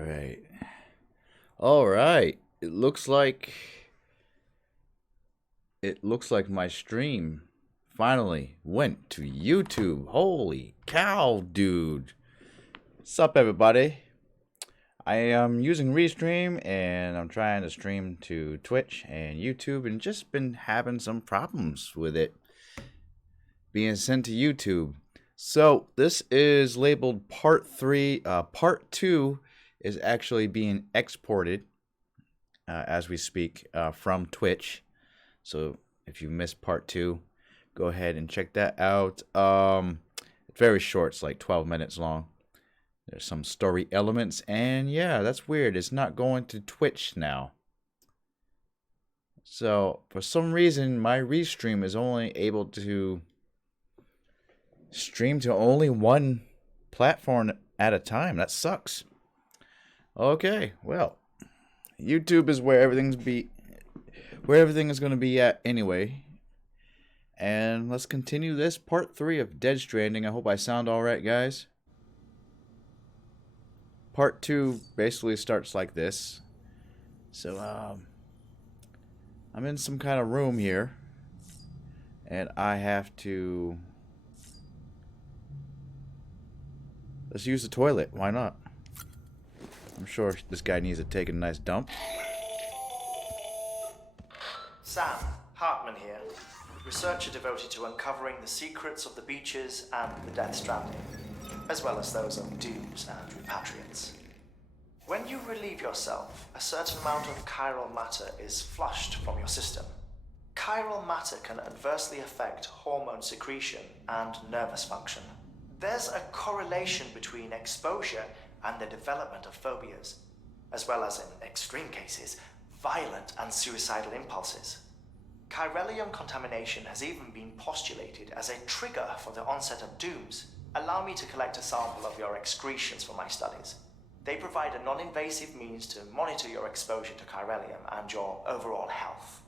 Alright. Alright. It looks like my stream finally went to YouTube. Holy cow, dude. Sup everybody? I am using Restream and I'm trying to stream to Twitch and YouTube and just been having some problems with it being sent to YouTube. So this is labeled part 3. Part 2 is actually being exported as we speak from Twitch. So if you missed part 2, go ahead and check that out. It's very short. It's like 12 minutes long. There's some story elements, and yeah, that's weird. It's not going to Twitch now. So for some reason, my Restream is only able to stream to only one platform at a time. That sucks. Okay, well, YouTube is where everything is going to be at anyway. And let's continue this part 3 of Dead Stranding. I hope I sound all right, guys. Part 2 basically starts like this. So, I'm in some kind of room here. And I have to... Let's use the toilet. Why not? I'm sure this guy needs to take a nice dump. Sam, Hartman here, researcher devoted to uncovering the secrets of the beaches and the Death Stranding, as well as those of dooms and repatriates. When you relieve yourself, a certain amount of chiral matter is flushed from your system. Chiral matter can adversely affect hormone secretion and nervous function. There's a correlation between exposure and the development of phobias, as well as, in extreme cases, violent and suicidal impulses. Chiralium contamination has even been postulated as a trigger for the onset of dooms. Allow me to collect a sample of your excretions for my studies. They provide a non-invasive means to monitor your exposure to chiralium and your overall health.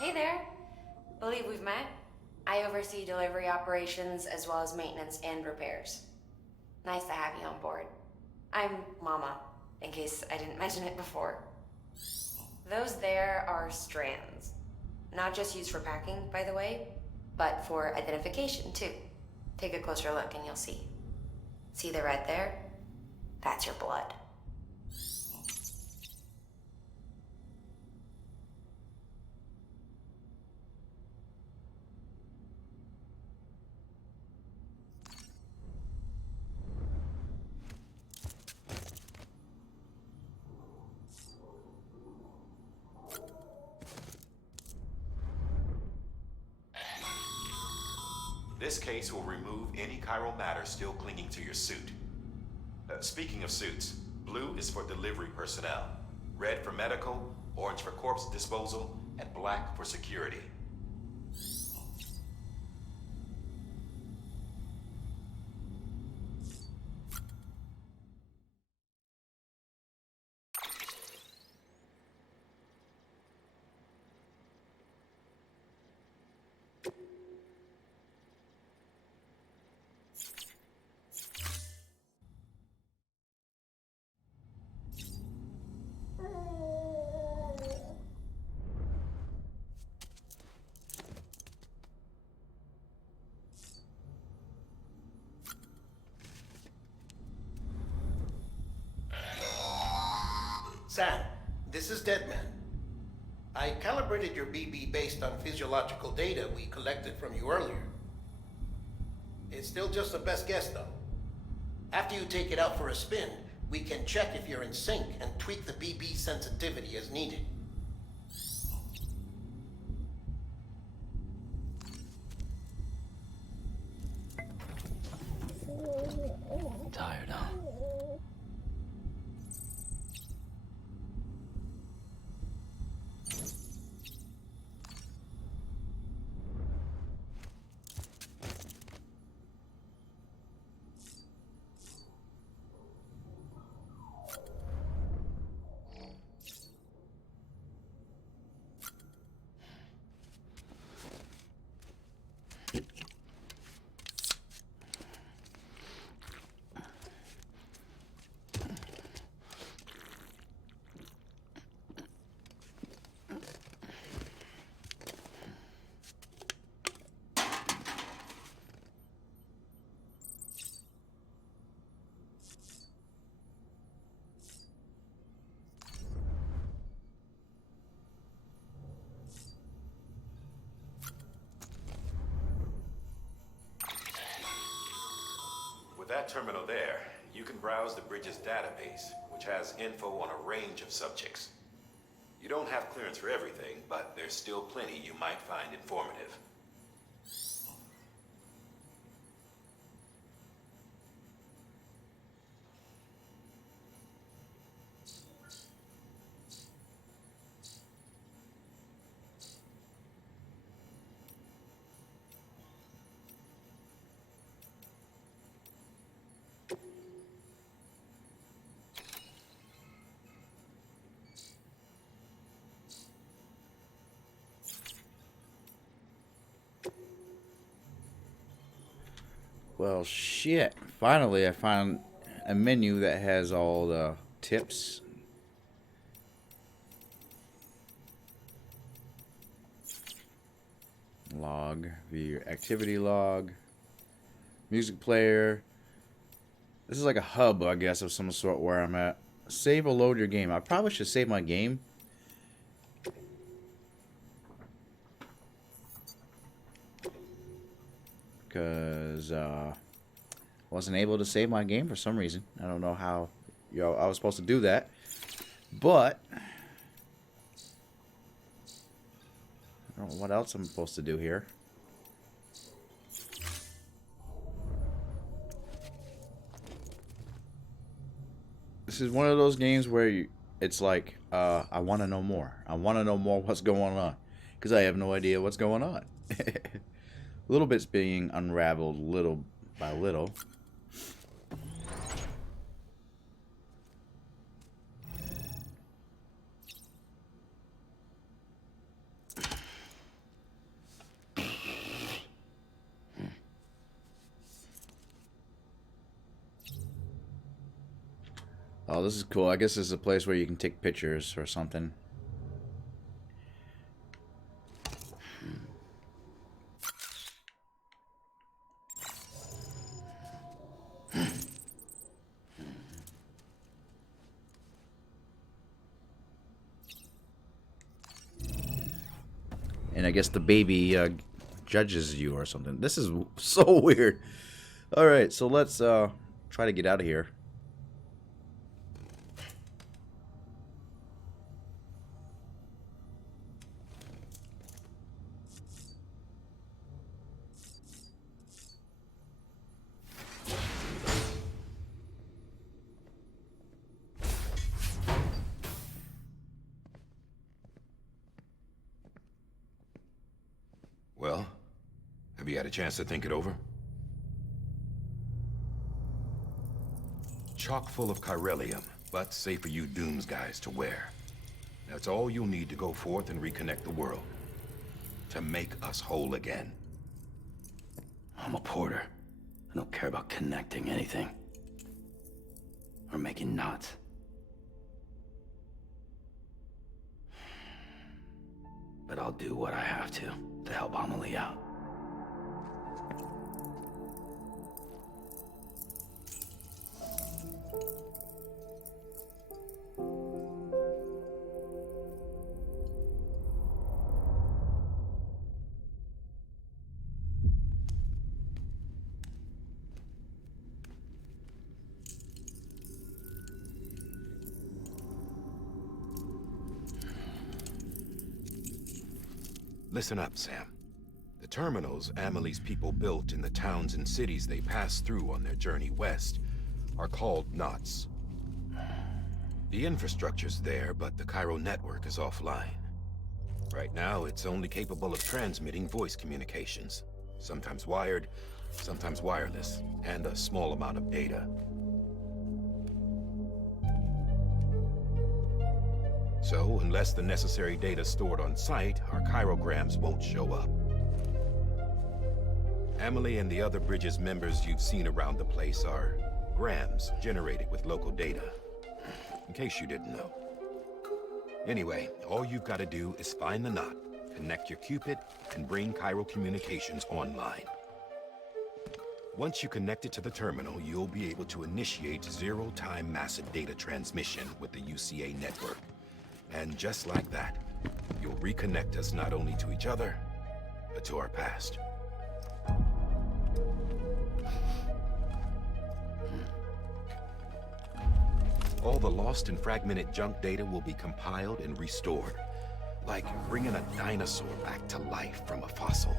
Hey there. Believe we've met. I oversee delivery operations as well as maintenance and repairs. Nice to have you on board. I'm Mama, in case I didn't mention it before. Those there are strands. Not just used for packing, by the way, but for identification too. Take a closer look and you'll see. See the red there? That's your blood. This case will remove any chiral matter still clinging to your suit. Speaking of suits, blue is for delivery personnel, red for medical, orange for corpse disposal, and black for security. Sam, this is Deadman. I calibrated your BB based on physiological data we collected from you earlier. It's still just a best guess, though. After you take it out for a spin, we can check if you're in sync and tweak the BB sensitivity as needed. Tired, huh? terminal there, you can browse the bridge's database, which has info on a range of subjects. You don't have clearance for everything, but there's still plenty you might find informative. Well, shit. Finally, I found a menu that has all the tips. Log, view your activity log, music player. This is like a hub, I guess, of some sort where I'm at. Save or load your game. I probably should save my game. Because wasn't able to save my game for some reason. I don't know how I was supposed to do that. But I don't know what else I'm supposed to do here. This is one of those games where it's like, I want to know more. I want to know more what's going on. Because I have no idea what's going on. Little bits being unraveled little by little. Oh, this is cool. I guess this is a place where you can take pictures or something. And I guess the baby judges you or something. This is so weird. Alright, so let's try to get out of here. Well, have you had a chance to think it over? Chock full of chiralium, but safe for you Dooms guys to wear. That's all you'll need to go forth and reconnect the world. To make us whole again. I'm a porter. I don't care about connecting anything. Or making knots. But I'll do what I have to help Amelie out. Listen up, Sam. The terminals Amelie's people built in the towns and cities they passed through on their journey west are called knots. The infrastructure's there, but the Cairo network is offline. Right now, it's only capable of transmitting voice communications. Sometimes wired, sometimes wireless, and a small amount of data. So, unless the necessary data stored on site, our chirograms won't show up. Amelie and the other Bridges members you've seen around the place are grams generated with local data. In case you didn't know. Anyway, all you've got to do is find the knot, connect your Cupid, and bring Cairo communications online. Once you connect it to the terminal, you'll be able to initiate zero-time massive data transmission with the UCA network. And just like that, you'll reconnect us not only to each other, but to our past. All the lost and fragmented junk data will be compiled and restored. Like bringing a dinosaur back to life from a fossil.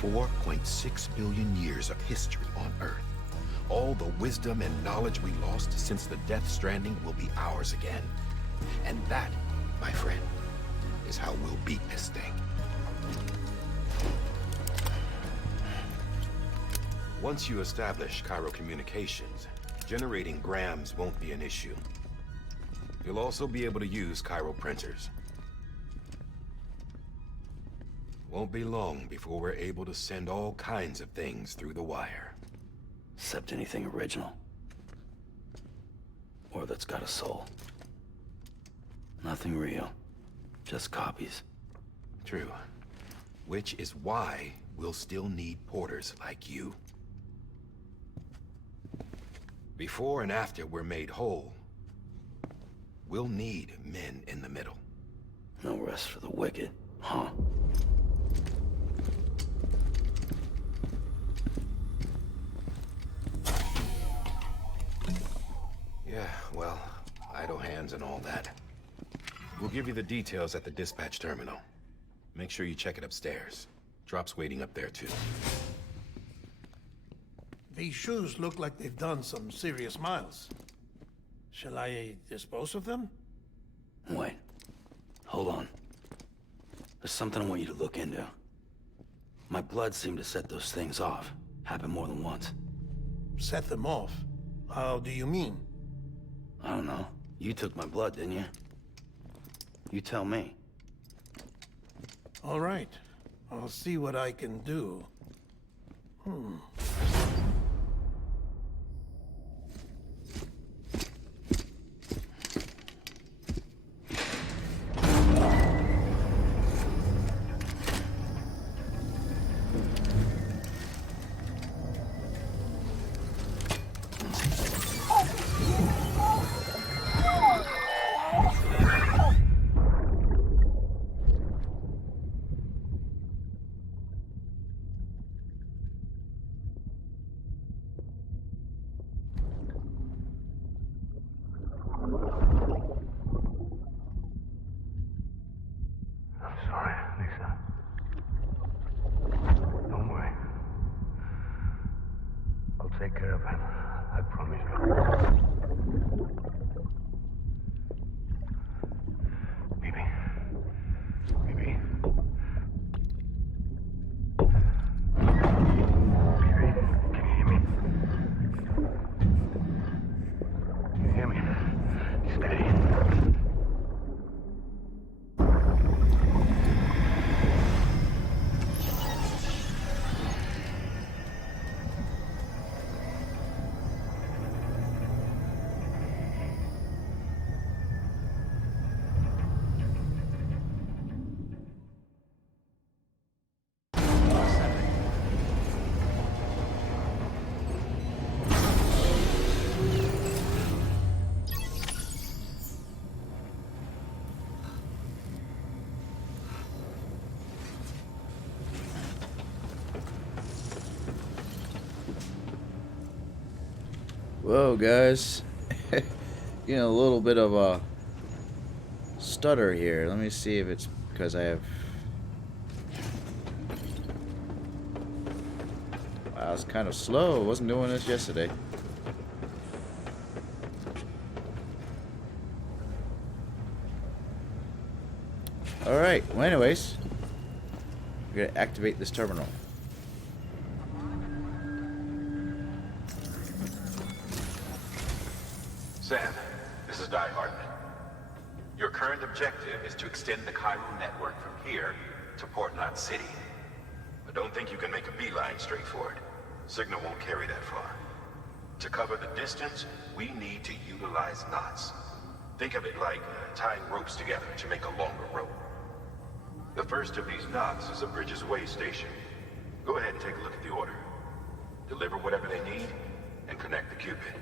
$4.6 billion years of history on Earth. All the wisdom and knowledge we lost since the Death Stranding will be ours again. And that, my friend, is how we'll beat this thing. Once you establish chiral communications, generating grams won't be an issue. You'll also be able to use chiral printers. Won't be long before we're able to send all kinds of things through the wire. Except anything original. Or that's got a soul. Nothing real. Just copies. True. Which is why we'll still need porters like you. Before and after we're made whole, we'll need men in the middle. No rest for the wicked, huh? Yeah, well, idle hands and all that. We'll give you the details at the dispatch terminal. Make sure you check it upstairs. Drop's waiting up there, too. These shoes look like they've done some serious miles. Shall I dispose of them? Wait. Hold on. There's something I want you to look into. My blood seemed to set those things off. Happened more than once. Set them off? How do you mean? I don't know. You took my blood, didn't you? You tell me. All right. I'll see what I can do. Take care of him. I promise you. Baby. Baby. Baby, can you hear me? Can you hear me? Steady. Whoa, guys. Getting a little bit of a stutter here. Let me see if it's because I have... Wow, it's kind of slow. I wasn't doing this yesterday. Alright, well anyways, we're gonna activate this terminal. Sam, this is Di Hartman. Your current objective is to extend the chiral network from here to Port Knot City. I don't think you can make a beeline straight for it. Signal won't carry that far. To cover the distance, we need to utilize knots. Think of it like tying ropes together to make a longer rope. The first of these knots is a Bridges Way station. Go ahead and take a look at the order. Deliver whatever they need, and connect the Cupid.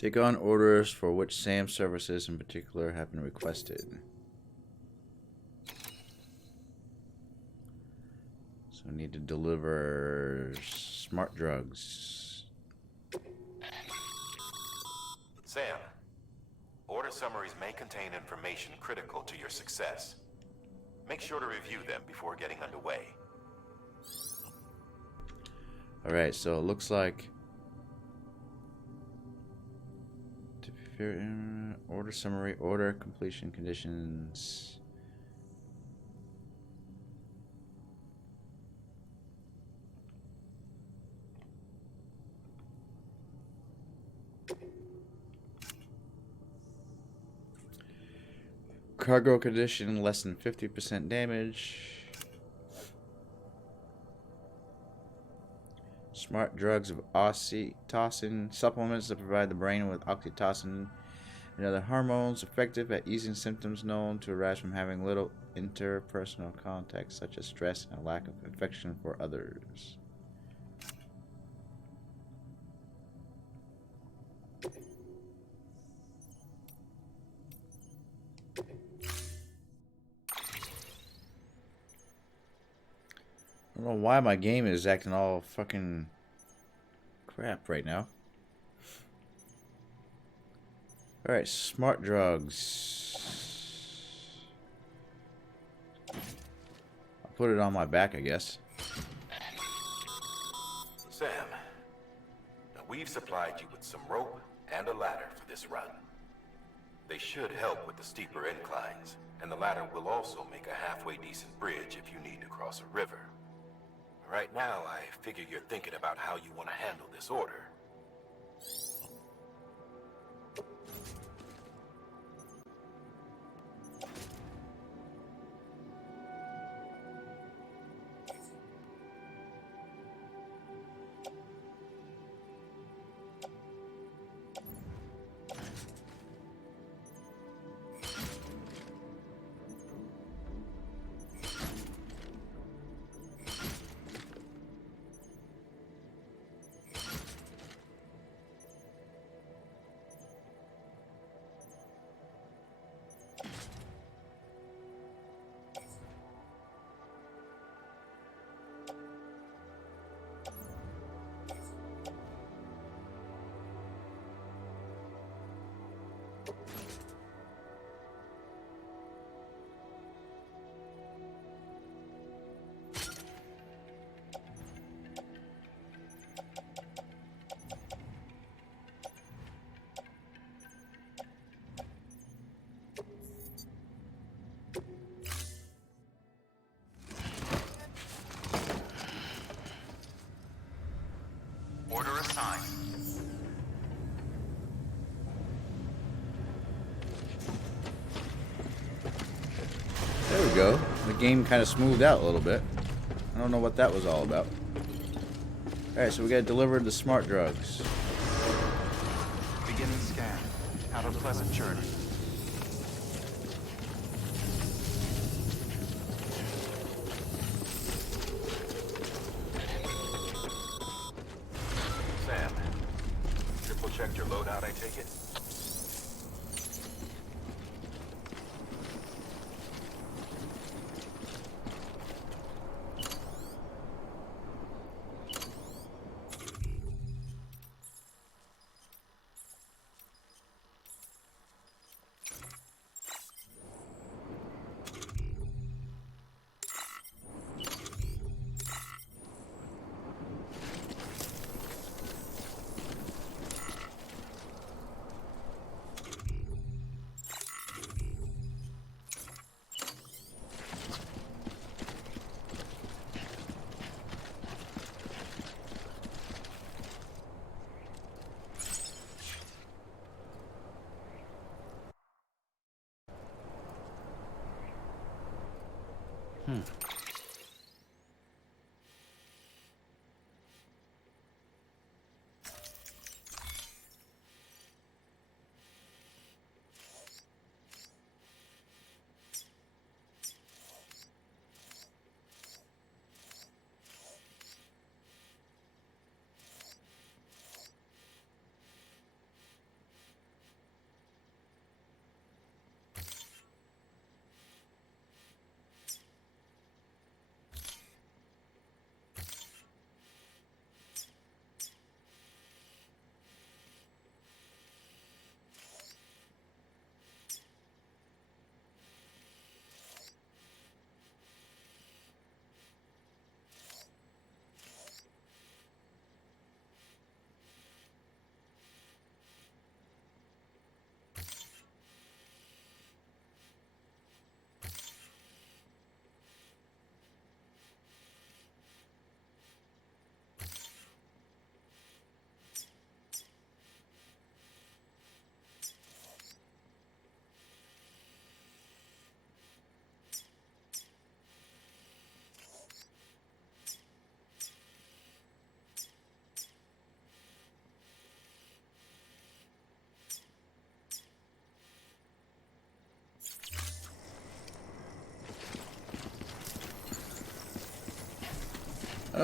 Take on orders for which SAM services in particular have been requested. So we need to deliver smart drugs. Sam, order summaries may contain information critical to your success. Make sure to review them before getting underway. Alright, so it looks like... To be fair, order summary, order completion conditions... Cargo condition, less than 50% damage. Smart drugs of oxytocin. Supplements that provide the brain with oxytocin and other hormones effective at easing symptoms known to arise from having little interpersonal contact, such as stress and a lack of affection for others. I don't know why my game is acting all fucking crap right now. Alright, smart drugs. I'll put it on my back, I guess. Sam, now we've supplied you with some rope and a ladder for this run. They should help with the steeper inclines, and the ladder will also make a halfway decent bridge if you need to cross a river. Right now, I figure you're thinking about how you want to handle this order. Order assigned. There we go. The game kind of smoothed out a little bit. I don't know what that was all about. Alright, so we gotta deliver the smart drugs. Beginning scan. Have a pleasant journey. Sam, triple checked your loadout, I take it?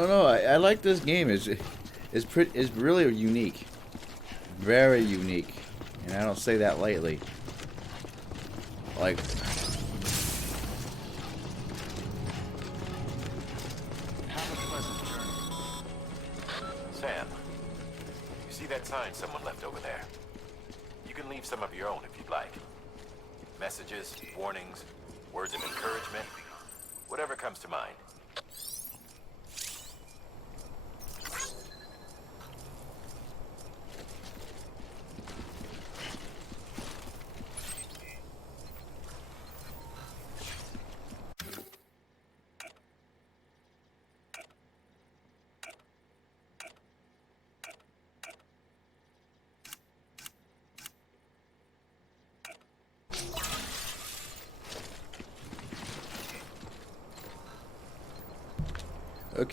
don't know. I like this game. It's really unique, very unique, and I don't say that lightly. Like, Have a pleasant journey. Sam, you see that sign someone left over there? You can leave some of your own if you'd like. Messages, warnings, words of encouragement, whatever comes to mind.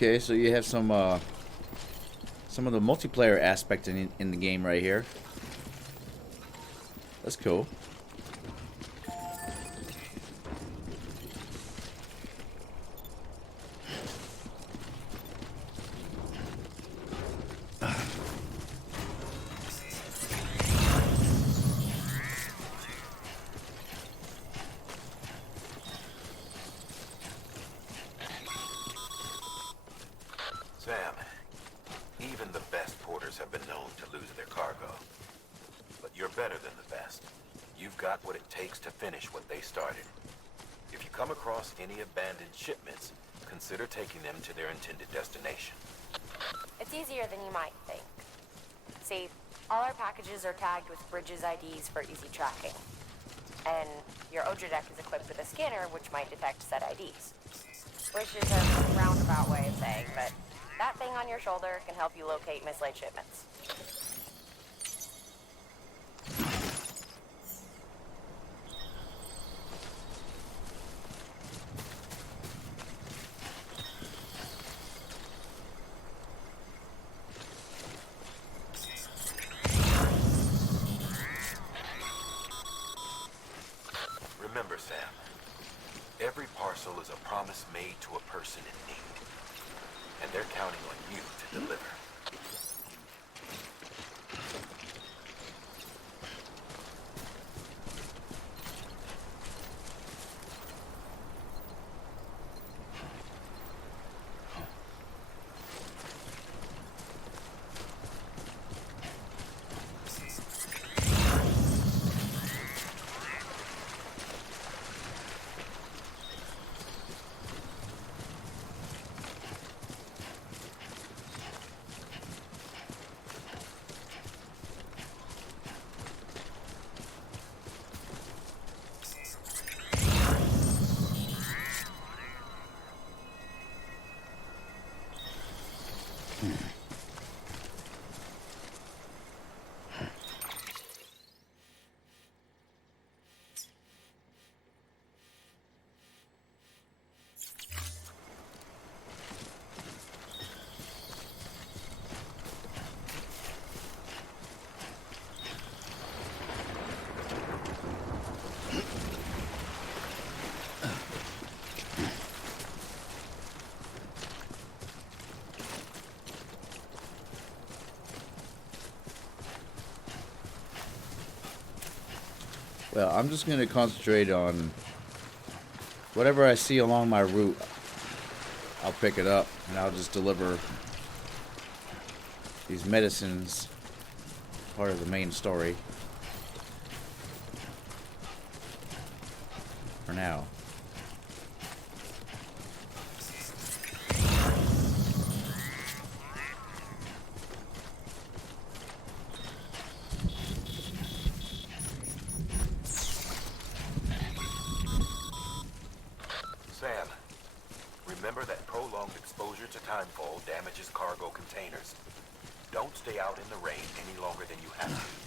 okay, so you have some of the multiplayer aspect in the game right here. That's cool. Sam, even the best porters have been known to lose their cargo. But you're better than the best. You've got what it takes to finish what they started. If you come across any abandoned shipments, consider taking them to their intended destination. It's easier than you might think. See, all our packages are tagged with Bridges IDs for easy tracking. And your Odra deck is equipped with a scanner which might detect said IDs. Which is a roundabout way of saying that that thing on your shoulder can help you locate mislaid shipments. Remember, Sam, every parcel is a promise made to a person in need. And they're counting on you to deliver. Well, I'm just going to concentrate on whatever I see along my route. I'll pick it up and I'll just deliver these medicines, part of the main story. For now. Sam, remember that prolonged exposure to timefall damages cargo containers. Don't stay out in the rain any longer than you have to.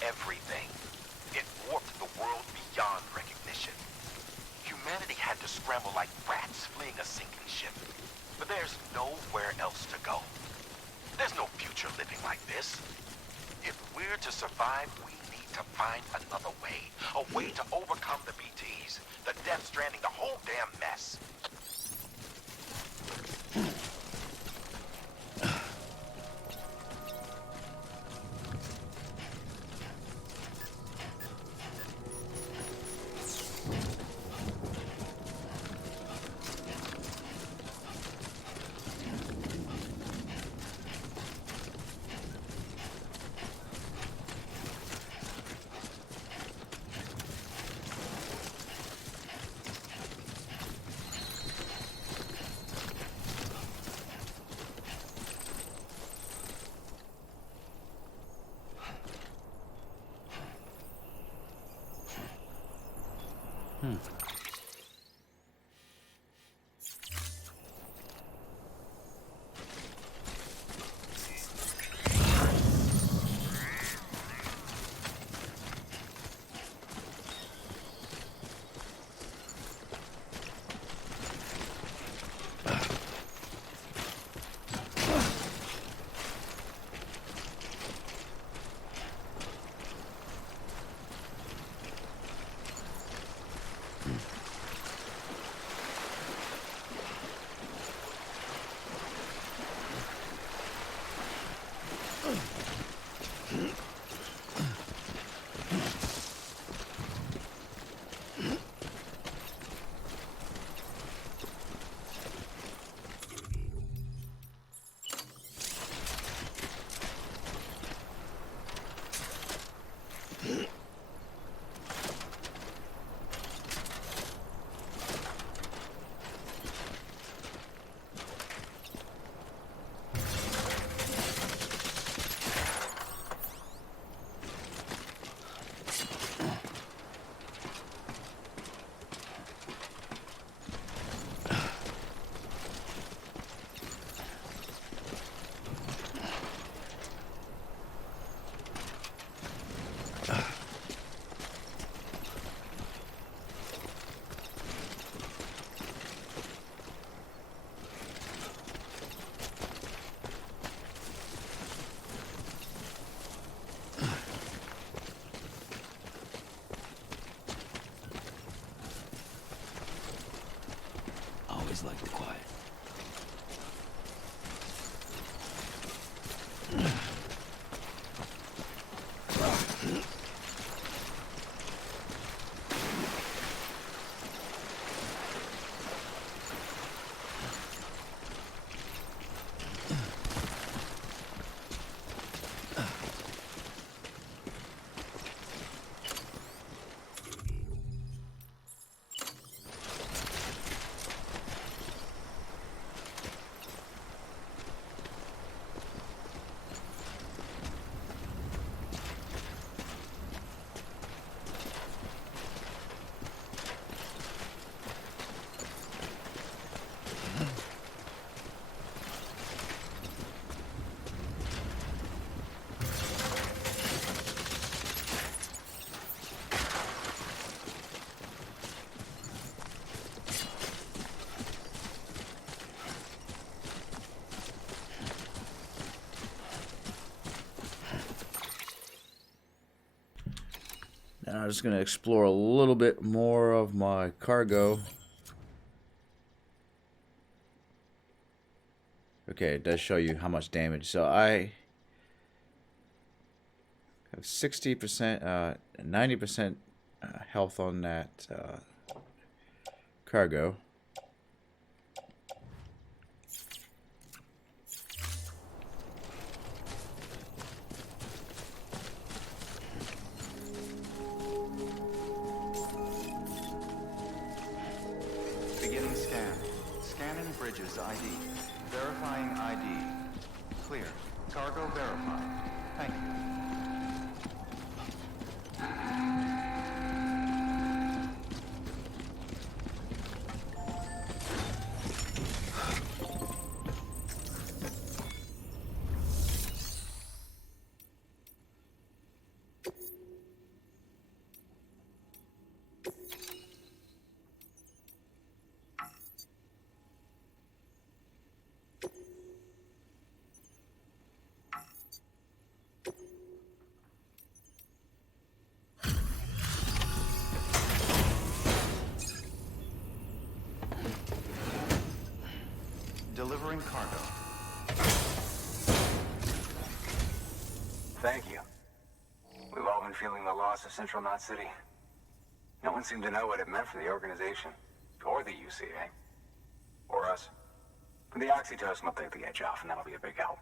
everything. It warped the world beyond recognition. Humanity had to scramble like rats fleeing a sinking ship. But there's nowhere else to go. There's no future living like this. If we're to survive, we need to find another way. A way to overcome the BTs, the Death Stranding, the whole damn mess. Always like the quiet. And I'm just going to explore a little bit more of my cargo. Okay, it does show you how much damage. So I have 60%, 90% health on that cargo. Beginning scan. Scanning bridges ID. Verifying ID. Clear. Cargo verified. Thank you. delivering cargo. Thank you. We've all been feeling the loss of Central Knot City. No one seemed to know what it meant for the organization. Or the UCA. Or us. But the oxytocin will take the edge off, and that'll be a big help.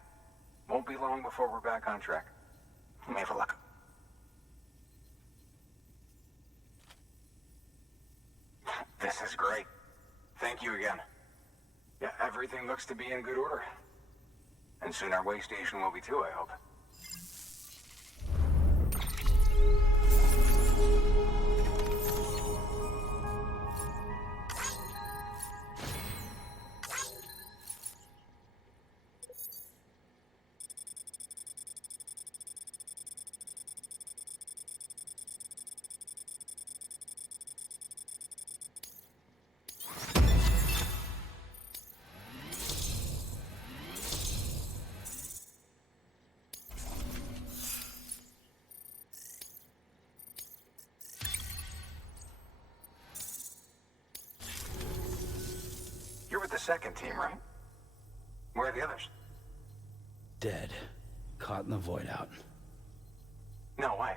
Won't be long before we're back on track. We may have a luck. This is great. Thank you again. Yeah, everything looks to be in good order. And soon our way station will be too, I hope. You're with the second team, right? Where are the others? Dead. Caught in the void out. No way.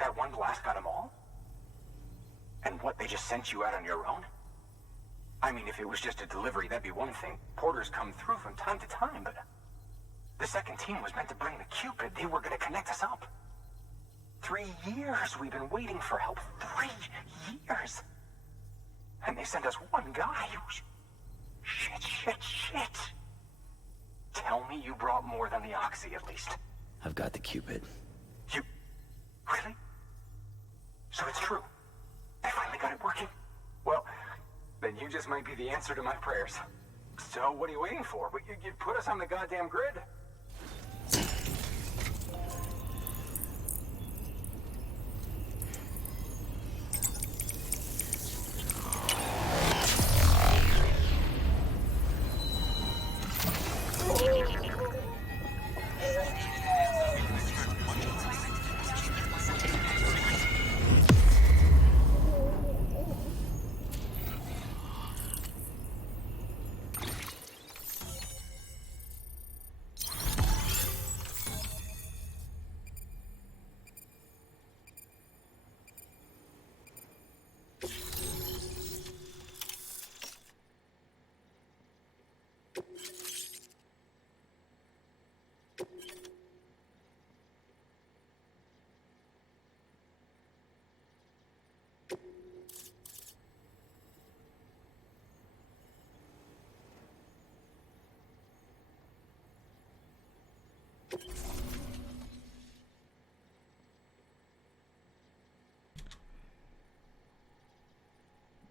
That one blast got them all? And what, they just sent you out on your own? I mean, if it was just a delivery, that'd be one thing. Porters come through from time to time, but... The second team was meant to bring the Cupid. They were gonna connect us up. 3 years we've been waiting for help. 3 years! And they sent us one guy. Shit. Tell me you brought more than the Oxy, at least. I've got the Cupid. You... Really? So it's true. They finally got it working. Well, then you just might be the answer to my prayers. So what are you waiting for? You put us on the goddamn grid.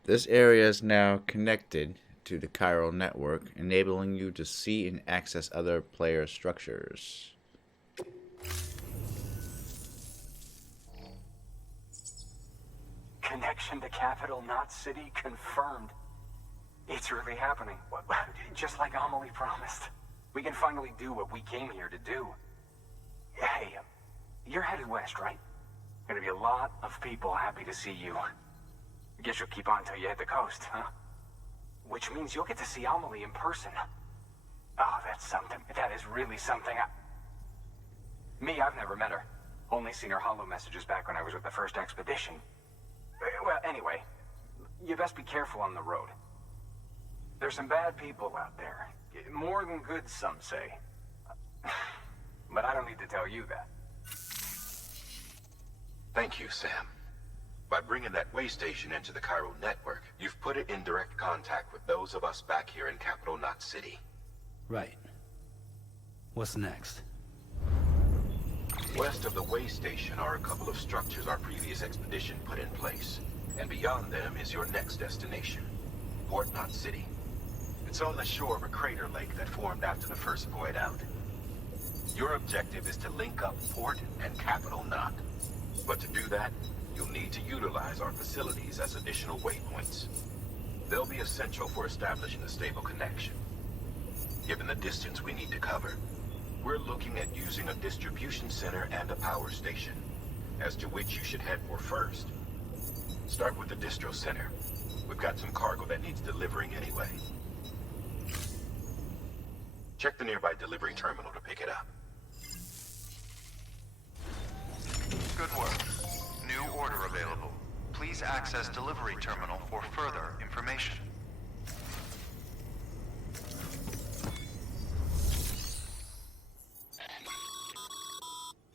This area is now connected to the chiral network, enabling you to see and access other player structures. Connection to Capital Knot City confirmed. It's really happening. Just like Amelie promised. We can finally do what we came here to do. Hey, you're headed west, right? Gonna be a lot of people happy to see you. Guess you'll keep on till you hit the coast, huh? Which means you'll get to see Amelie in person. Oh, that's something. That is really something. Me, I've never met her. Only seen her holo messages back when I was with the first expedition. Well, anyway, you best be careful on the road. There's some bad people out there. More than good, some say. But I don't need to tell you that. Thank you, Sam. By bringing that way station into the chiral network, you've put it in direct contact with those of us back here in Capital Knot City. Right. What's next? West of the way station are a couple of structures our previous expedition put in place. And beyond them is your next destination, Port Knot City. It's on the shore of a crater lake that formed after the first void out. Your objective is to link up Port and Capital Knot. But to do that, you'll need to utilize our facilities as additional waypoints. They'll be essential for establishing a stable connection. Given the distance we need to cover, we're looking at using a distribution center and a power station, as to which you should head for first. Start with the distro center. We've got some cargo that needs delivering anyway. Check the nearby delivery terminal to pick it up. Good work. New order available. Please access delivery terminal for further information.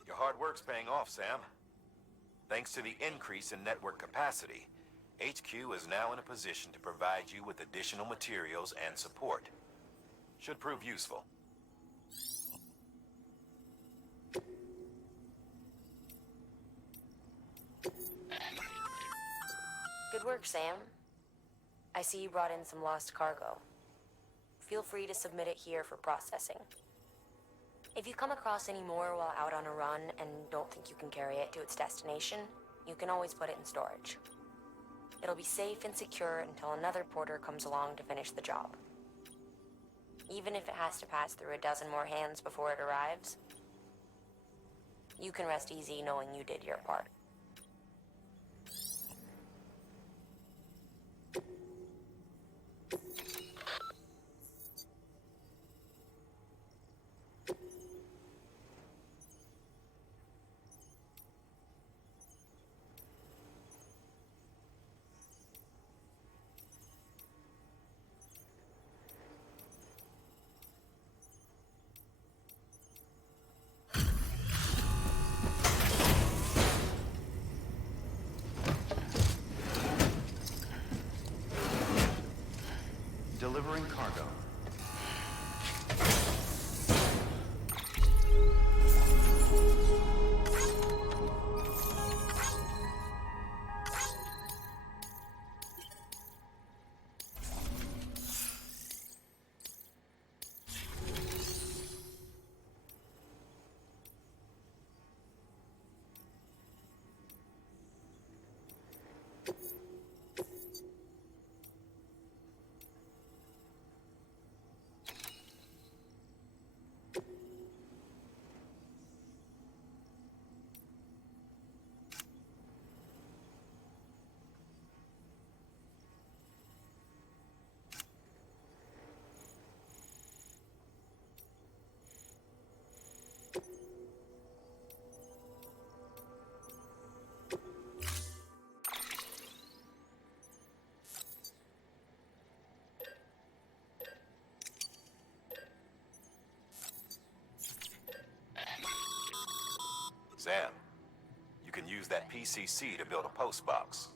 Your hard work's paying off, Sam. Thanks to the increase in network capacity, HQ is now in a position to provide you with additional materials and support. Should prove useful. Good work, Sam. I see you brought in some lost cargo. Feel free to submit it here for processing. If you come across any more while out on a run and don't think you can carry it to its destination, you can always put it in storage. It'll be safe and secure until another porter comes along to finish the job. Even if it has to pass through a dozen more hands before it arrives, you can rest easy knowing you did your part. Delivering cargo. Sam, you can use that PCC to build a post box.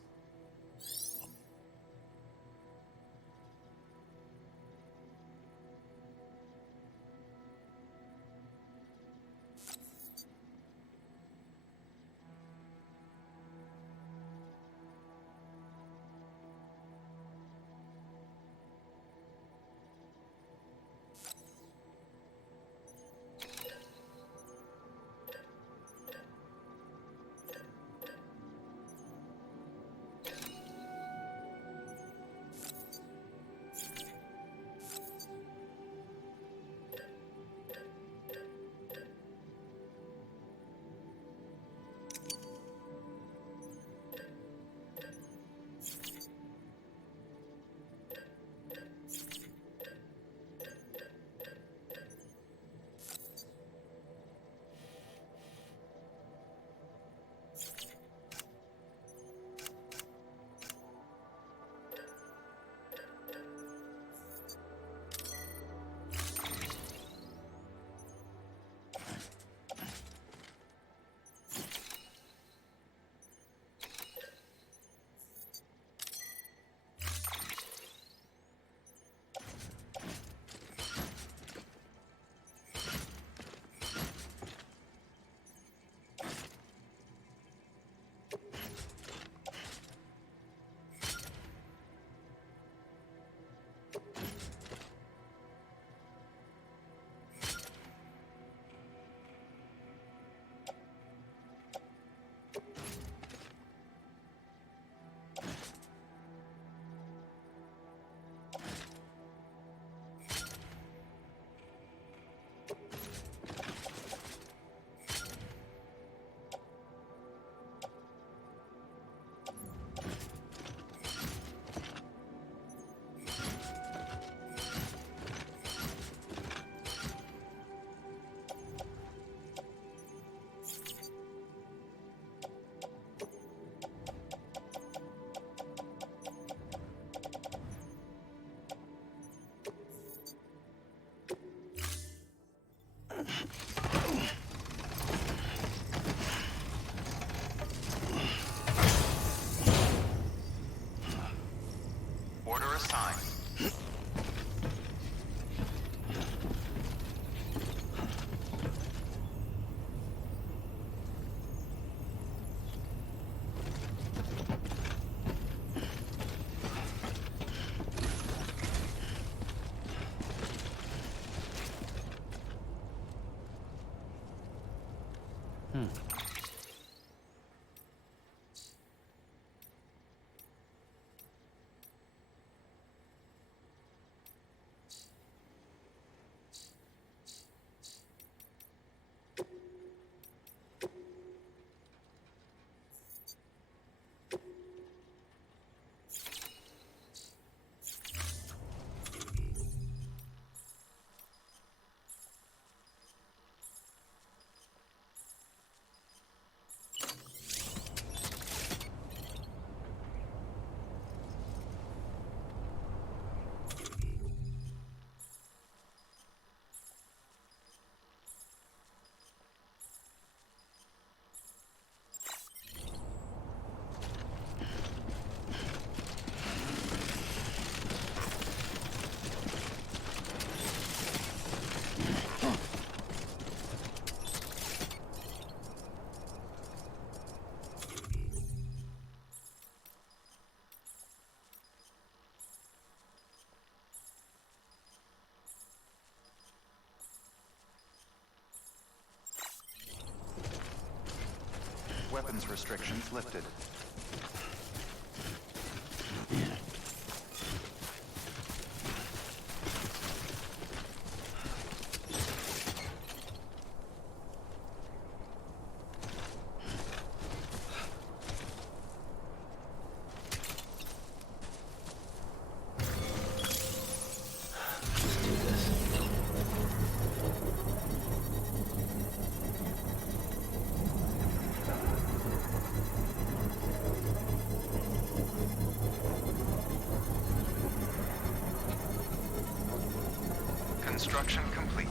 access restrictions lifted. Construction complete.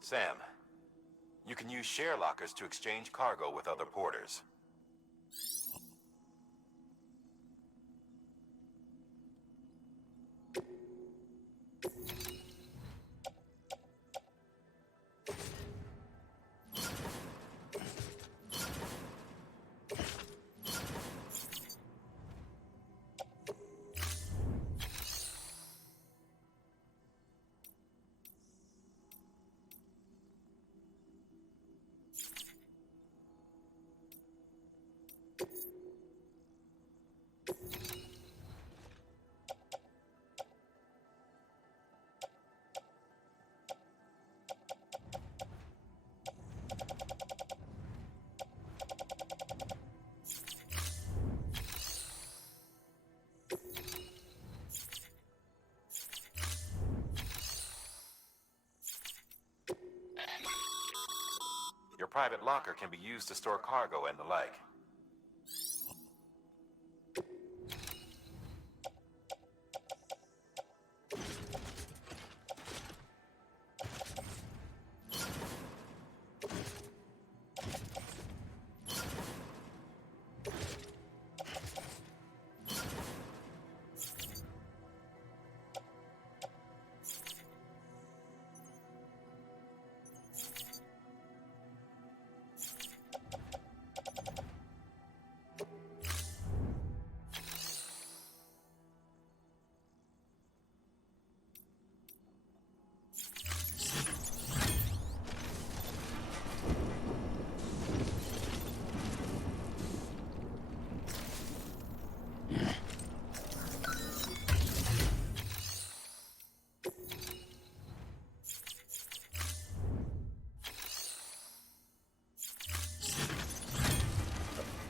Sam, you can use share lockers to exchange cargo with other porters. Your private locker can be used to store cargo and the like.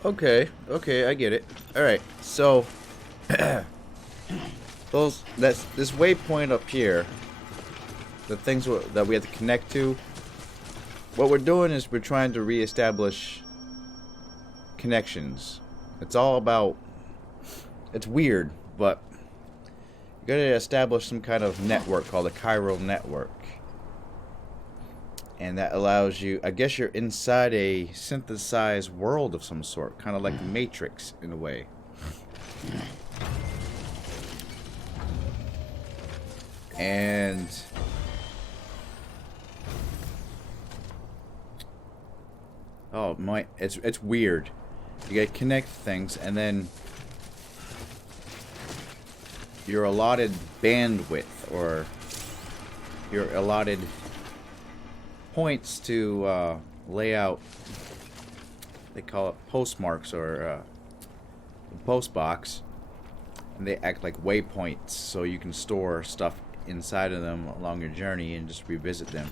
Okay, I get it. All right, so this waypoint up here, the things that we have to connect to. What we're doing is we're trying to reestablish connections. It's all about. It's weird, but you gotta establish some kind of network called a chiral network. And that allows you, I guess you're inside a synthesized world of some sort, kind of like the Matrix in a way. And oh my, it's weird. You gotta connect things, and then you're allotted bandwidth, or you're allotted points to lay out. They call it postmarks, or post box, and they act like waypoints, so you can store stuff inside of them along your journey and just revisit them.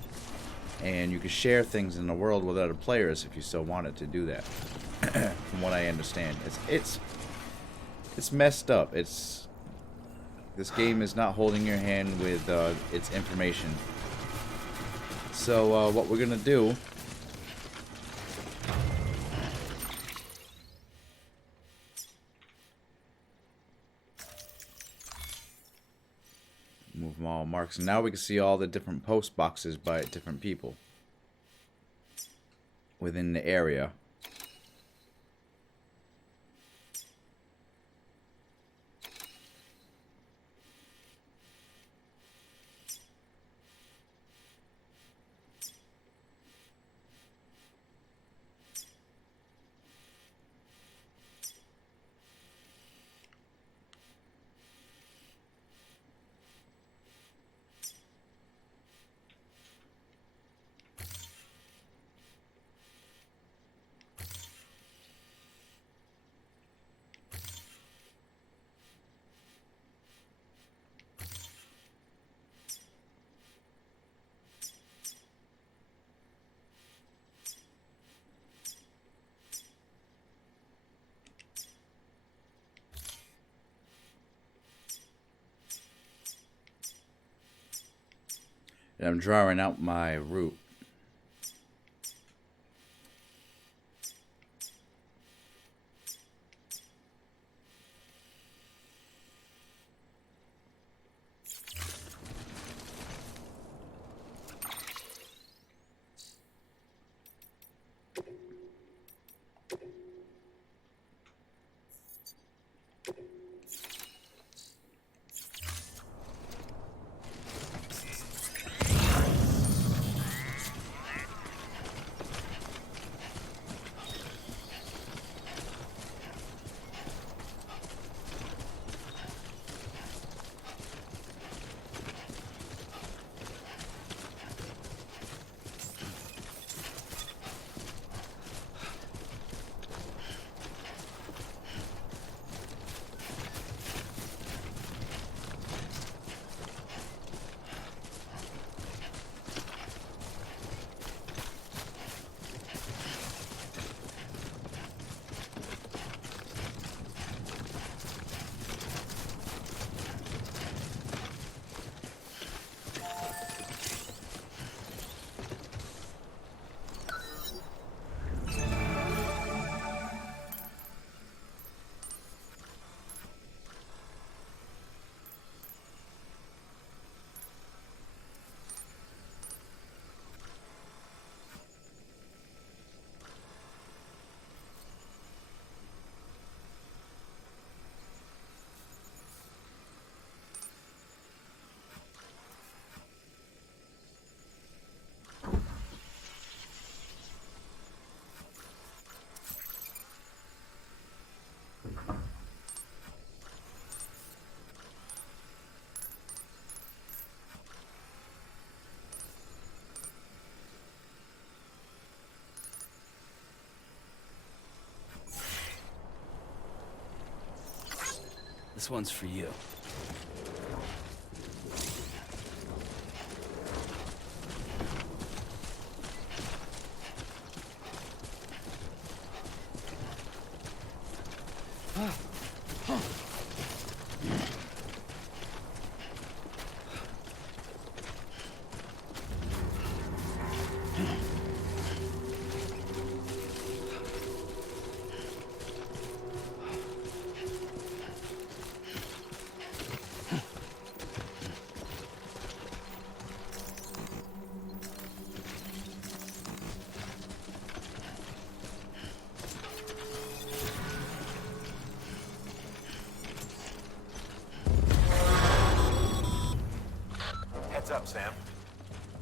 And you can share things in the world with other players if you still wanted to do that. From what I understand, it's messed up. This game is not holding your hand with its information. So what we're gonna do move them all marks, and now we can see all the different post boxes by different people within the area. And I'm drawing out my route. This one's for you. Heads up, Sam.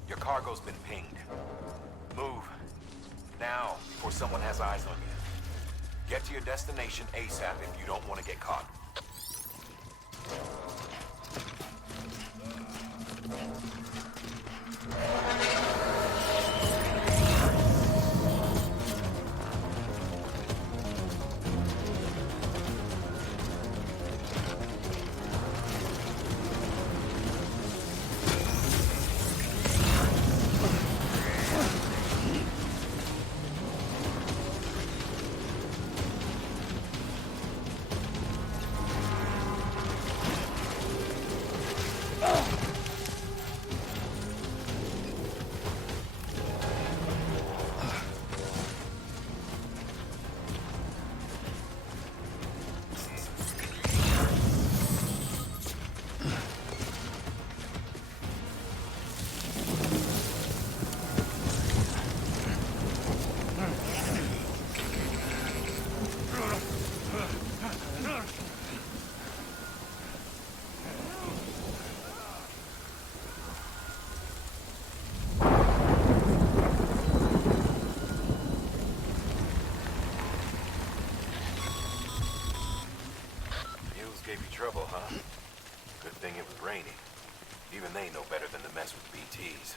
Your cargo's been pinged. Move. Now, before someone has eyes on you. Get to your destination ASAP if you don't want to get caught. Gave you trouble, huh? Good thing it was raining. Even they know better than to mess with BTs.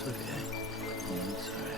It's okay. It's alright.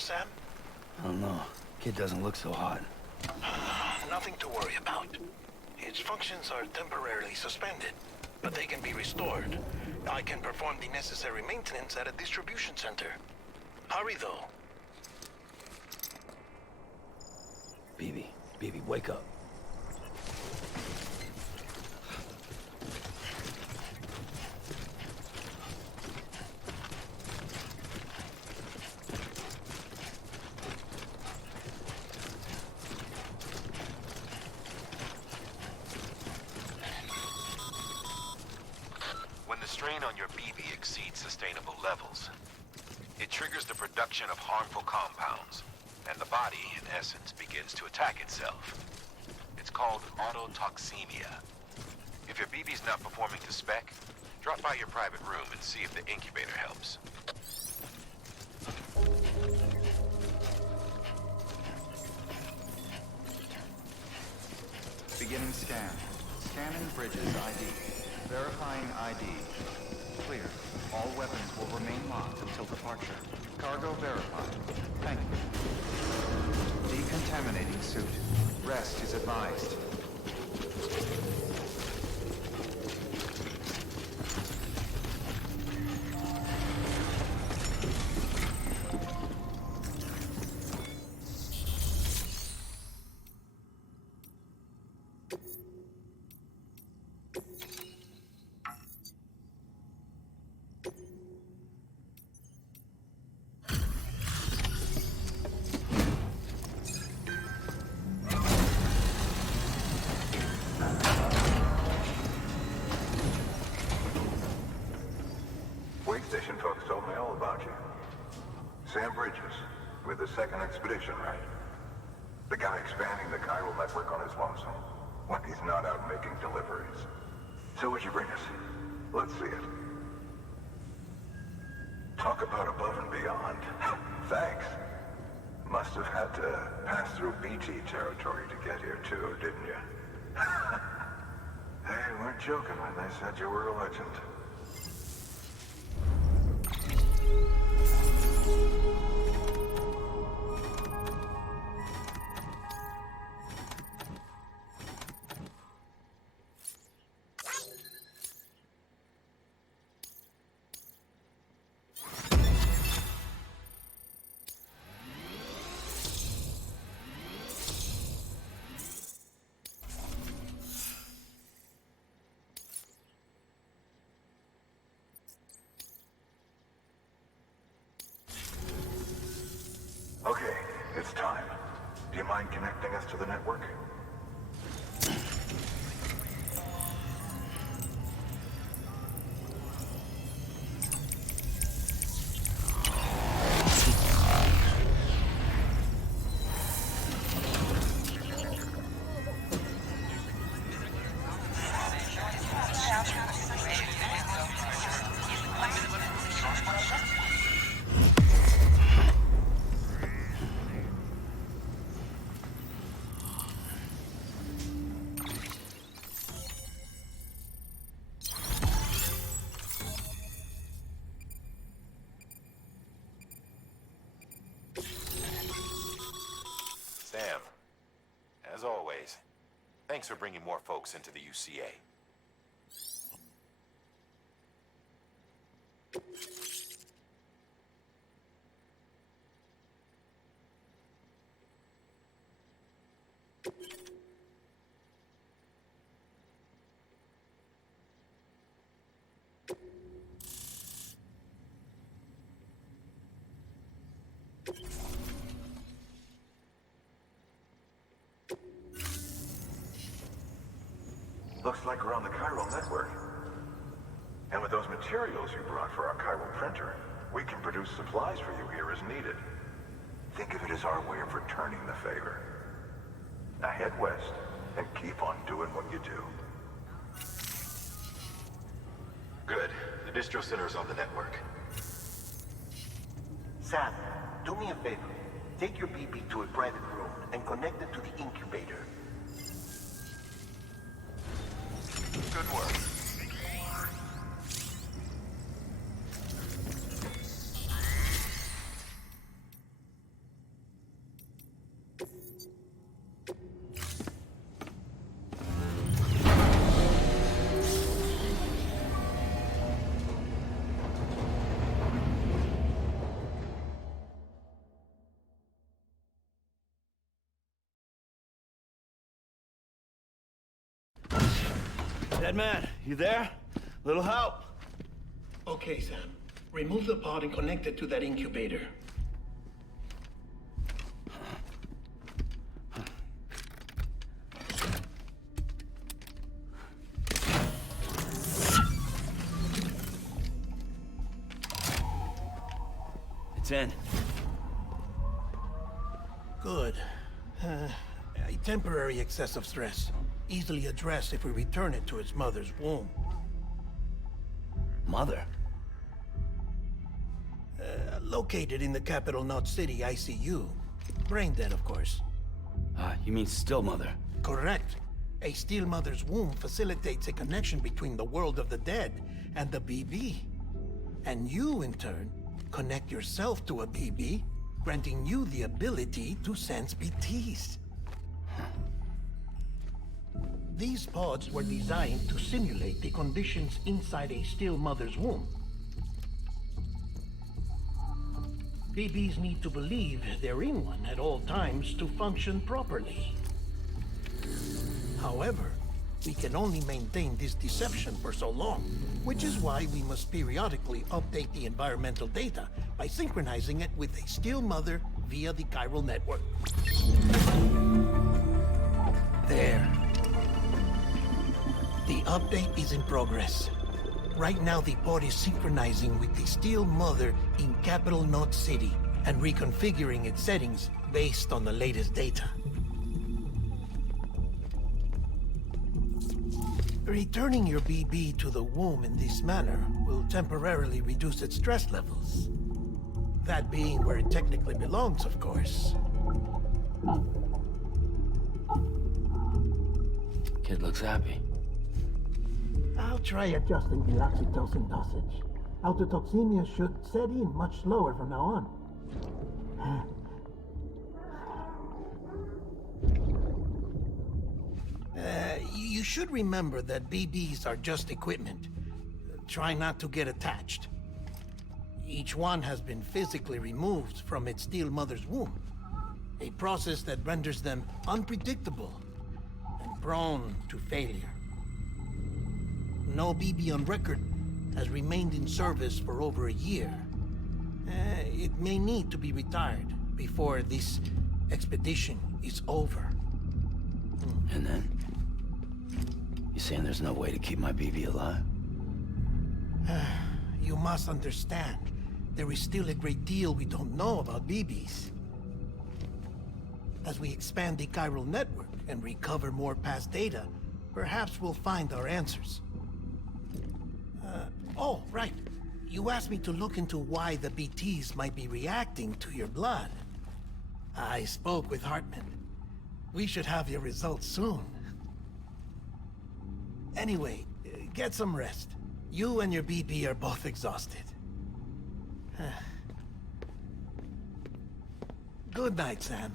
Sam? I don't know. Kid doesn't look so hot. Nothing to worry about. Its functions are temporarily suspended, but they can be restored. I can perform the necessary maintenance at a distribution center. Hurry, though. BB, wake up. When the strain on your BB exceeds sustainable levels, it triggers the production of harmful compounds, and the body, in essence, begins to attack itself. It's called autotoxemia. If your BB's not performing to spec, drop by your private room and see if the incubator helps. Beginning scan. Scanning bridges ID. Verifying ID. Clear. All weapons will remain locked until departure. Cargo verified. Thank you. Decontaminating suit. Rest is advised. Station folks told me all about you. Sam Bridges, with the second expedition, right? The guy expanding the chiral network on his lonesome, when he's not out making deliveries. So what'd you bring us? Let's see it. Talk about above and beyond. Thanks. Must have had to pass through BT territory to get here too, didn't you? They weren't joking when they said you were a legend. Okay, it's time. Do you mind connecting us to the network? As always, thanks for bringing more folks into the UCA. Looks like we're on the chiral network. And with those materials you brought for our chiral printer, we can produce supplies for you here as needed. Think of it as our way of returning the favor. Now head west and keep on doing what you do. Good. The distro center is on the network. Sam, do me a favor. Take your BB to a private room and connect it to the incubator. Good work. Dead man, you there? Little help? Okay, Sam. Remove the pod and connect it to that incubator. It's in. Good. A temporary excessive stress. Easily addressed if we return it to its mother's womb. Mother? Located in the capital Knot City ICU. Brain dead, of course. You mean still mother? Correct. A still mother's womb facilitates a connection between the world of the dead and the BB. And you, in turn, connect yourself to a BB, granting you the ability to sense BTs. These pods were designed to simulate the conditions inside a still mother's womb. BBs need to believe they're in one at all times to function properly. However, we can only maintain this deception for so long, which is why we must periodically update the environmental data by synchronizing it with a still mother via the chiral network. There. The update is in progress. Right now, the pod is synchronizing with the still mother in capital Knot City and reconfiguring its settings based on the latest data. Returning your BB to the womb in this manner will temporarily reduce its stress levels. That being where it technically belongs, of course. Kid looks happy. I'll try adjusting the oxytocin dosage. Autotoxemia should set in much slower from now on. You should remember that BBs are just equipment. Try not to get attached. Each one has been physically removed from its still mother's womb. A process that renders them unpredictable and prone to failure. No BB on record has remained in service for over a year. It may need to be retired before this expedition is over. And then? You saying there's no way to keep my BB alive? You must understand, there is still a great deal we don't know about BBs. As we expand the chiral network and recover more past data, perhaps we'll find our answers. Oh, right. You asked me to look into why the BTs might be reacting to your blood. I spoke with Hartman. We should have your results soon. Anyway, get some rest. You and your BB are both exhausted. Good night, Sam.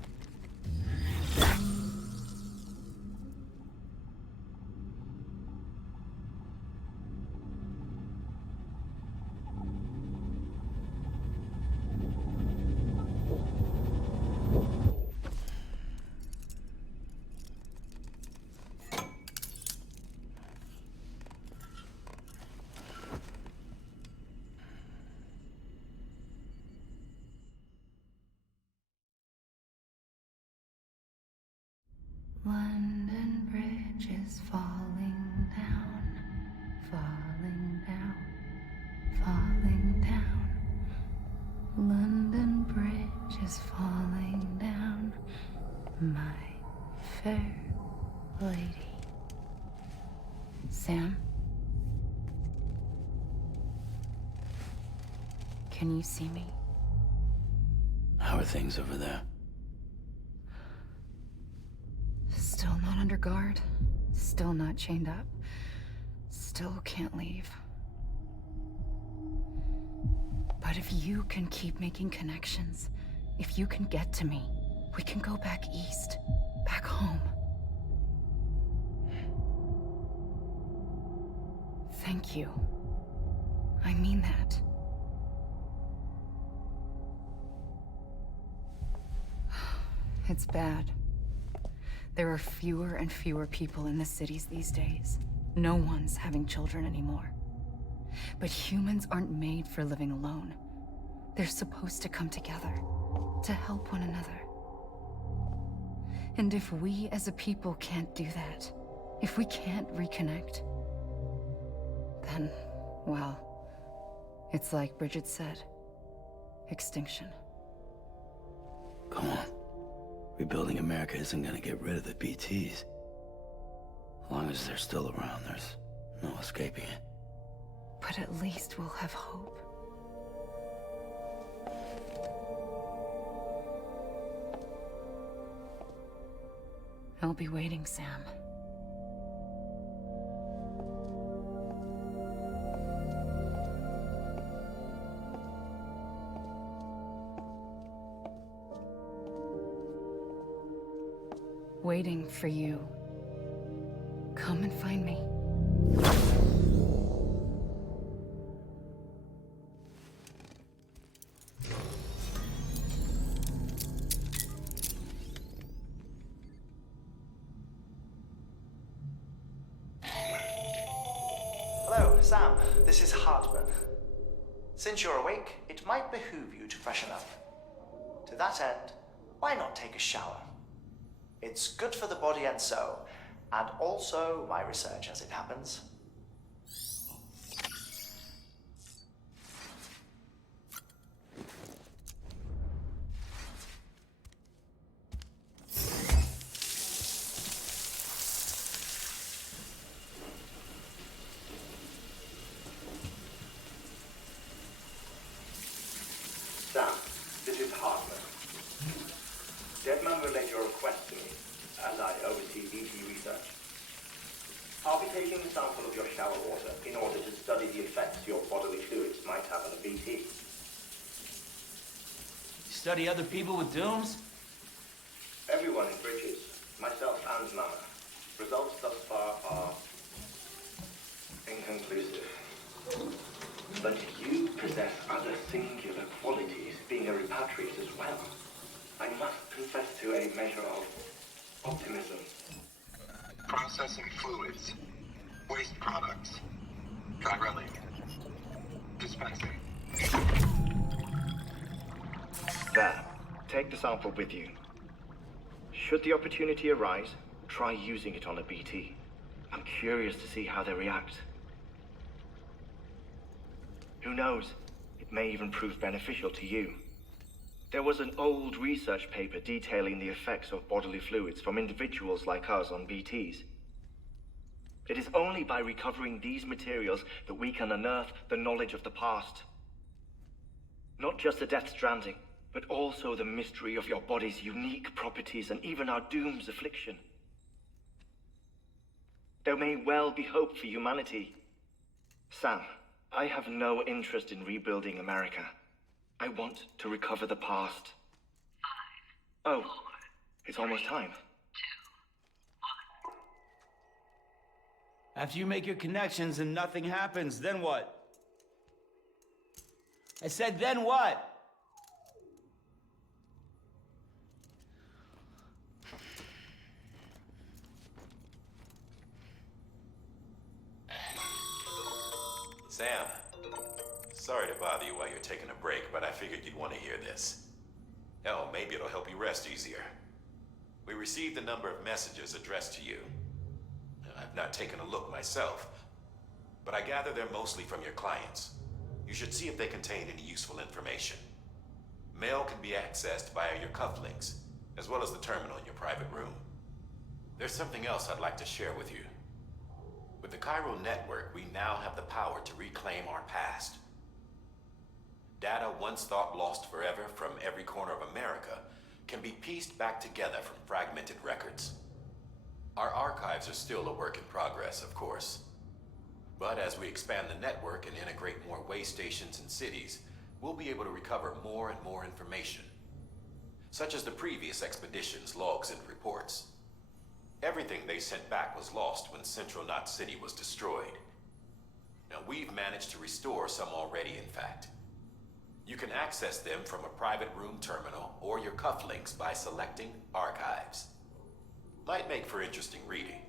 London Bridge is falling down, falling down, falling down. London Bridge is falling down, my fair lady. Sam? Can you see me? How are things over there? Still not under guard. Still not chained up. Still can't leave. But if you can keep making connections, if you can get to me, we can go back east. Back home. Thank you. I mean that. It's bad. There are fewer and fewer people in the cities these days. No one's having children anymore. But humans aren't made for living alone. They're supposed to come together, to help one another. And if we as a people can't do that, if we can't reconnect, then, well, it's like Bridget said, extinction. Come on. Rebuilding America isn't gonna get rid of the BTs. As long as they're still around, there's no escaping it. But at least we'll have hope. I'll be waiting, Sam. Waiting for you. Come and find me. Hello, Sam. This is Hartman. Since you're awake, it might behoove you to freshen up. To that end, why not take a shower? It's good for the body and soul, and also my research as it happens. Sam, this is Hartman. Deadman relayed your request to me, as I oversee BT research. I'll be taking a sample of your shower water in order to study the effects your bodily fluids might have on a BT. Study other people with dooms? Everyone in Bridges, myself and Mama. Results thus far are inconclusive. But you possess other singular qualities, being a repatriate as well. I must confess to a measure of optimism. Processing fluids. Waste products. Drilling. Dispensing. There. Take the sample with you. Should the opportunity arise, try using it on a BT. I'm curious to see how they react. Who knows? It may even prove beneficial to you. There was an old research paper detailing the effects of bodily fluids from individuals like us on BTs. It is only by recovering these materials that we can unearth the knowledge of the past. Not just the Death Stranding, but also the mystery of your body's unique properties and even our doom's affliction. There may well be hope for humanity. Sam, I have no interest in rebuilding America. I want to recover the past. 5, 4, it's almost time. 2, 1. After you make your connections and nothing happens, then what? I said, then what? Sam, sorry to bother you while you're taking a break, but I figured you'd want to hear this. Hell, maybe it'll help you rest easier. We received a number of messages addressed to you. I've not taken a look myself, but I gather they're mostly from your clients. You should see if they contain any useful information. Mail can be accessed via your cufflinks, as well as the terminal in your private room. There's something else I'd like to share with you. With the Chiral network, we now have the power to reclaim our past. Data once thought lost forever from every corner of America can be pieced back together from fragmented records. Our archives are still a work in progress, of course. But as we expand the network and integrate more way stations and cities, we'll be able to recover more and more information, such as the previous expedition's logs and reports. Everything they sent back was lost when Central Knot City was destroyed. Now, we've managed to restore some already, in fact. You can access them from a private room terminal or your cufflinks by selecting Archives. Might make for interesting reading.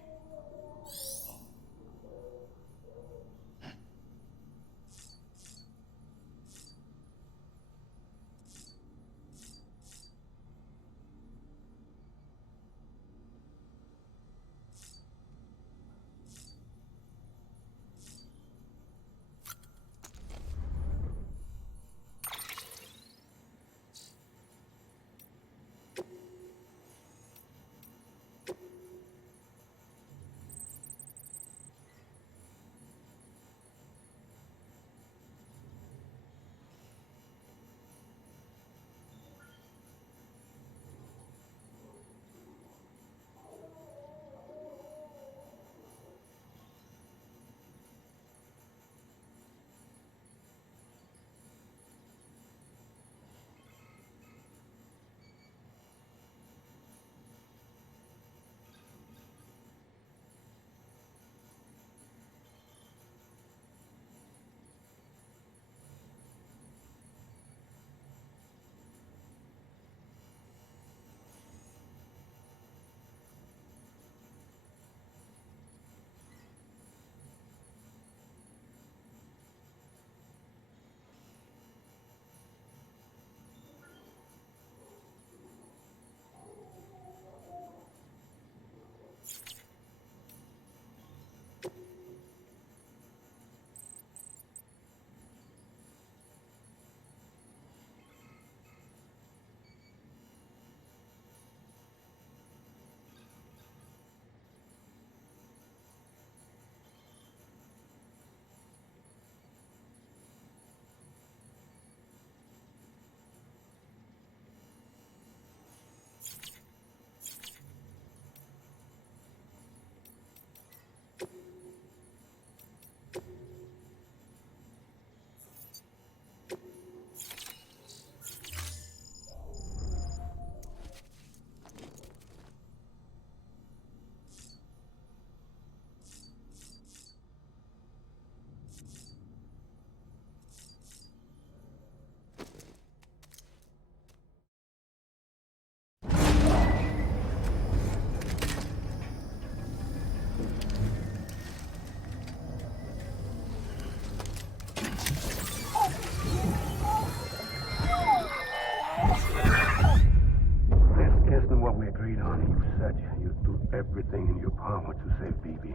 Everything in your power to save BB.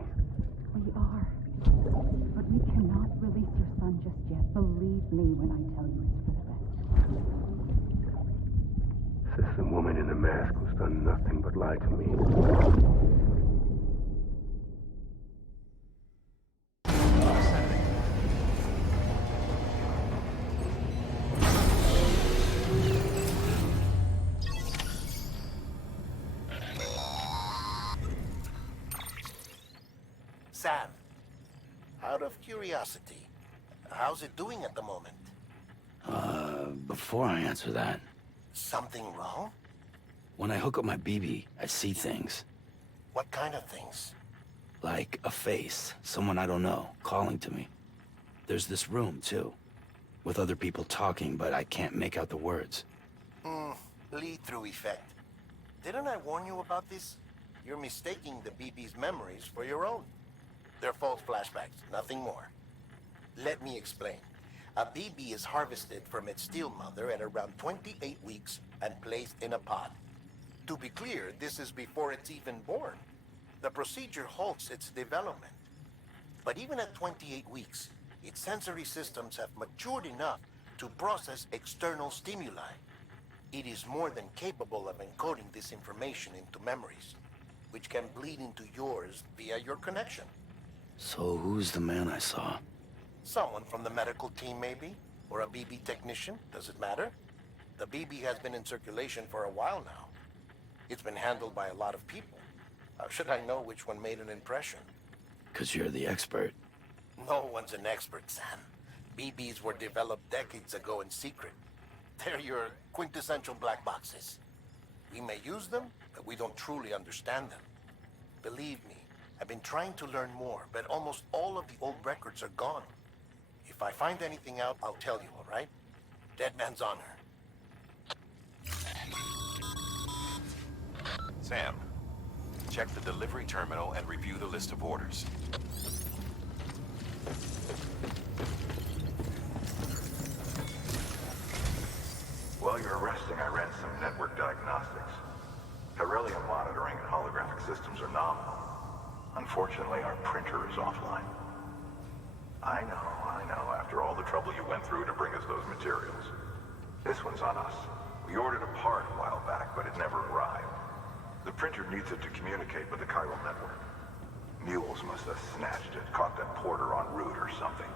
We are. But we cannot release your son just yet. Believe me when I tell you it's for the best. This woman in the mask who's done nothing but lie to me. Sam, out of curiosity, how's it doing at the moment? Before I answer that... Something wrong? When I hook up my BB, I see things. What kind of things? Like a face, someone I don't know, calling to me. There's this room, too, with other people talking, but I can't make out the words. Lead-through effect. Didn't I warn you about this? You're mistaking the BB's memories for your own. They're false flashbacks, nothing more. Let me explain. A BB is harvested from its steel mother at around 28 weeks and placed in a pod. To be clear, this is before it's even born. The procedure halts its development. But even at 28 weeks, its sensory systems have matured enough to process external stimuli. It is more than capable of encoding this information into memories, which can bleed into yours via your connection. So who's the man I saw? Someone from the medical team, maybe? Or a BB technician? Does it matter? The BB has been in circulation for a while now. It's been handled by a lot of people. How should I know which one made an impression? 'Cause you're the expert. No one's an expert, Sam. BBs were developed decades ago in secret. They're your quintessential black boxes. We may use them, but we don't truly understand them. Believe me, I've been trying to learn more, but almost all of the old records are gone. If I find anything out, I'll tell you, all right? Dead man's honor. Sam, check the delivery terminal and review the list of orders. While you're resting, I ran some network diagnostics. Beryllium monitoring and holographic systems are nominal. Unfortunately, our printer is offline. I know. After all the trouble you went through to bring us those materials. This one's on us. We ordered a part a while back, but it never arrived. The printer needs it to communicate with the chiral network. Mules must have snatched it, caught that porter en route or something.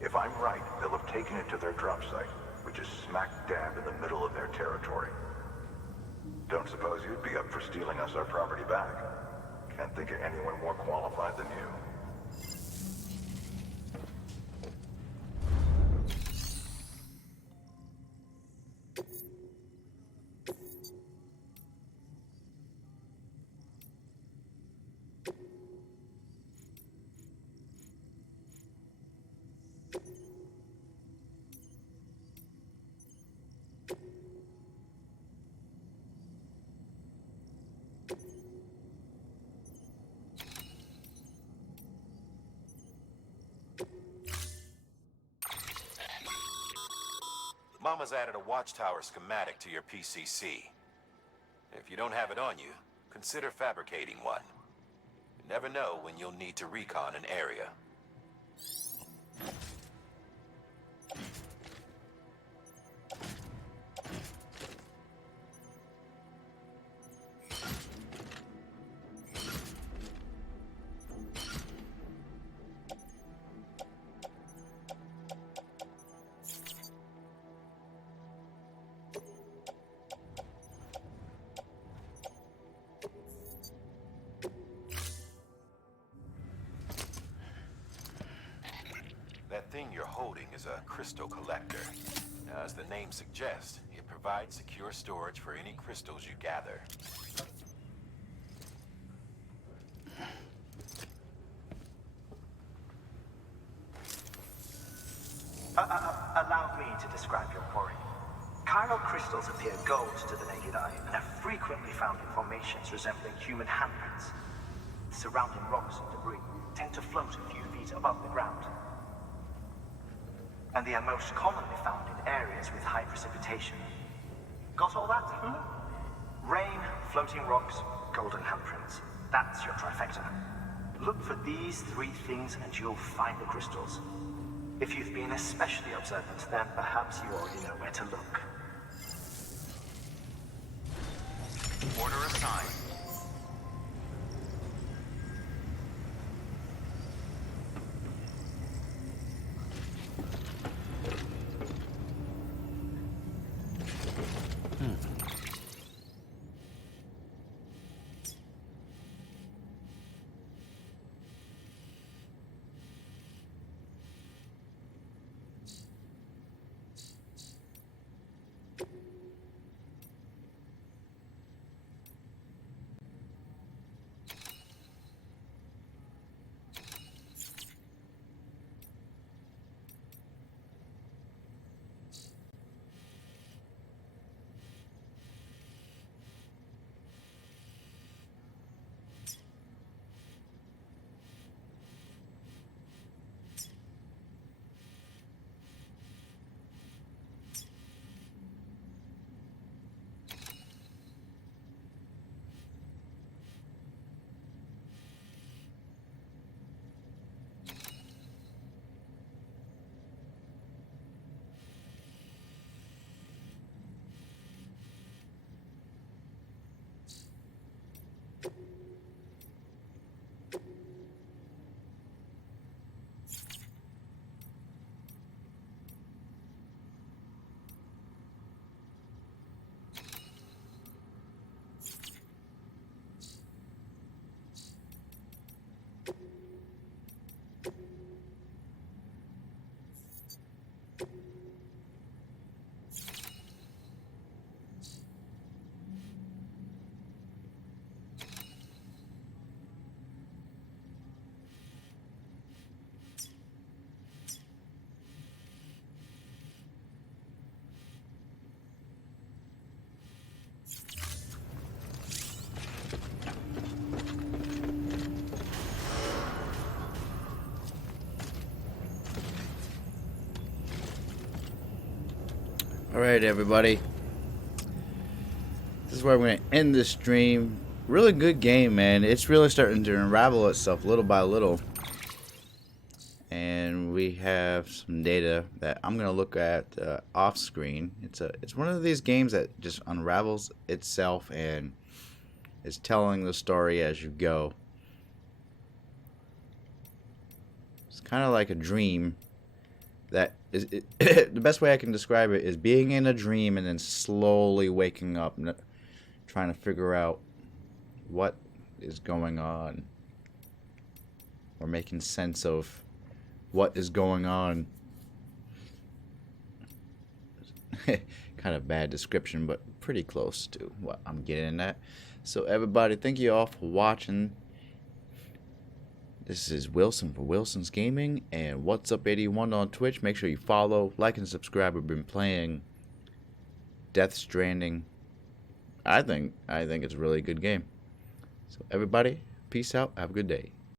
If I'm right, they'll have taken it to their drop site, which is smack dab in the middle of their territory. Don't suppose you'd be up for stealing us our property back? Can't think of anyone more qualified than you. Mama's added a watchtower schematic to your PCC. If you don't have it on you, consider fabricating one. You never know when you'll need to recon an area. That thing you're holding is a crystal collector. Now, as the name suggests, it provides secure storage for any crystals you gather. Allow me to describe your quarry. Chiral crystals appear gold to the naked eye and are frequently found in formations resembling human handprints. Surrounding rocks and debris tend to float a few feet above the ground. And they are most commonly found in areas with high precipitation. Got all that? Rain, floating rocks, golden handprints. That's your trifecta. Look for these three things and you'll find the crystals. If you've been especially observant, then perhaps you already know where to look. Order assigned. Alright, everybody. This is where we're going to end this stream. Really good game, man. It's really starting to unravel itself little by little. And we have some data that I'm going to look at off screen. It's one of these games that just unravels itself and is telling the story as you go. It's kind of like a dream. That is the best way I can describe it is being in a dream and then slowly waking up, trying to figure out what is going on, or making sense of what is going on. Kind of bad description, but pretty close to what I'm getting at. So everybody, thank you all for watching. This is Wilson for Wilson's Gaming and What's Up 81 on Twitch. Make sure you follow, like, and subscribe. We've been playing Death Stranding. I think it's a really good game. So everybody, peace out. Have a good day.